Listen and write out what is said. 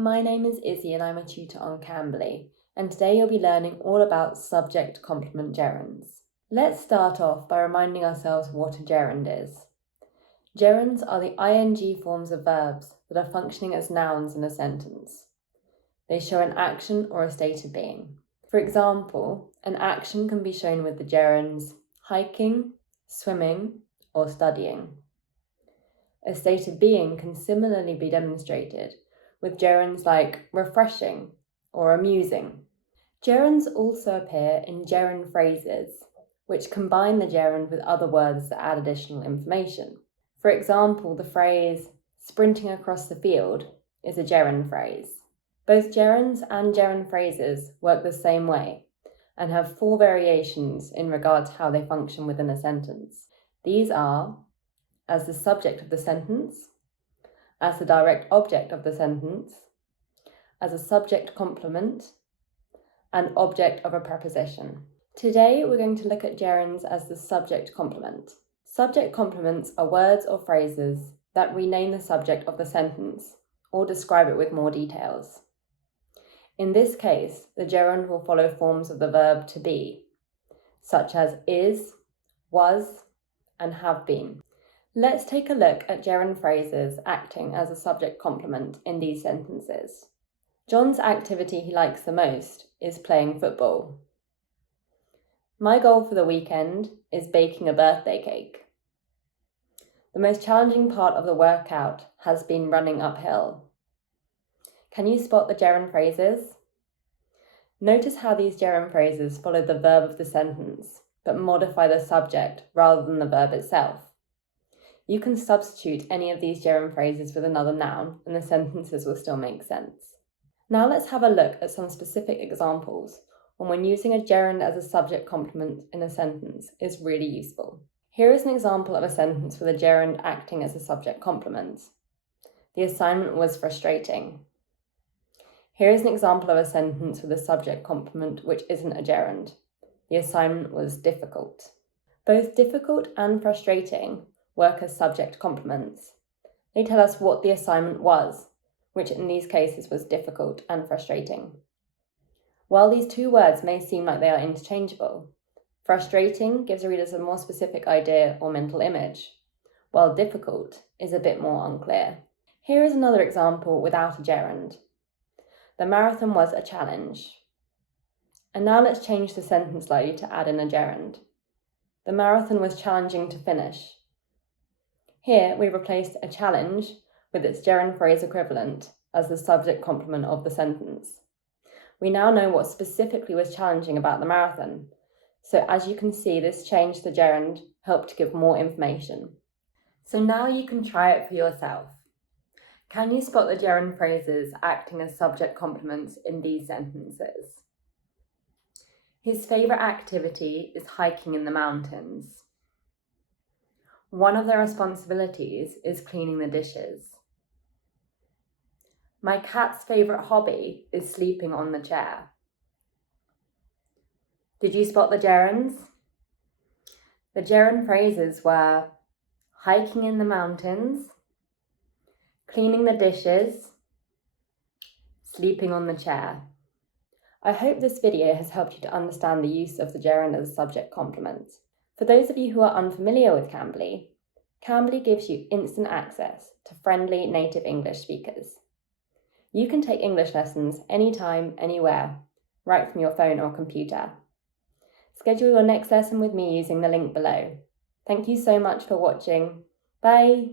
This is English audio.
my name is Izzy and I'm a tutor on Cambly, and today you'll be learning all about subject complement gerunds. Let's start off by reminding ourselves what a gerund is. Gerunds are the ing forms of verbs that are functioning as nouns in a sentence. They show an action or a state of being. For example, an action can be shown with the gerunds hiking, swimming, or studying. A state of being can similarly be demonstrated with gerunds like refreshing or amusing. Gerunds also appear in gerund phrases, which combine the gerund with other words that add additional information. For example, the phrase sprinting across the field is a gerund phrase. Both gerunds and gerund phrases work the same way and have 4 variations in regard to how they function within a sentence. These are as the subject of the sentence, as the direct object of the sentence, as a subject complement, and object of a preposition. Today we're going to look at gerunds as the subject complement. Subject complements are words or phrases that rename the subject of the sentence or describe it with more details. In this case, the gerund will follow forms of the verb to be, such as is, was, and have been. Let's take a look at gerund phrases acting as a subject complement in these sentences. John's activity he likes the most is playing football. My goal for the weekend is baking a birthday cake. The most challenging part of the workout has been running uphill. Can you spot the gerund phrases? Notice how these gerund phrases follow the verb of the sentence, but modify the subject rather than the verb itself. You can substitute any of these gerund phrases with another noun and the sentences will still make sense. Now let's have a look at some specific examples on when using a gerund as a subject complement in a sentence is really useful. Here is an example of a sentence with a gerund acting as a subject complement. The assignment was frustrating. Here is an example of a sentence with a subject complement which isn't a gerund. The assignment was difficult. Both difficult and frustrating work as subject complements. They tell us what the assignment was, which in these cases was difficult and frustrating. While these two words may seem like they are interchangeable, frustrating gives readers a more specific idea or mental image, while difficult is a bit more unclear. Here is another example without a gerund. The marathon was a challenge. And now let's change the sentence slightly to add in a gerund. The marathon was challenging to finish. Here we replaced a challenge with its gerund phrase equivalent as the subject complement of the sentence. We now know what specifically was challenging about the marathon. So as you can see, this change to the gerund helped to give more information. So now you can try it for yourself. Can you spot the gerund phrases acting as subject complements in these sentences? His favourite activity is hiking in the mountains. One of their responsibilities is cleaning the dishes. My cat's favourite hobby is sleeping on the chair. Did you spot the gerunds? The gerund phrases were hiking in the mountains, cleaning the dishes, sleeping on the chair. I hope this video has helped you to understand the use of the gerund as a subject complement. For those of you who are unfamiliar with Cambly, Cambly gives you instant access to friendly native English speakers. You can take English lessons anytime, anywhere, right from your phone or computer. Schedule your next lesson with me using the link below. Thank you so much for watching. Bye!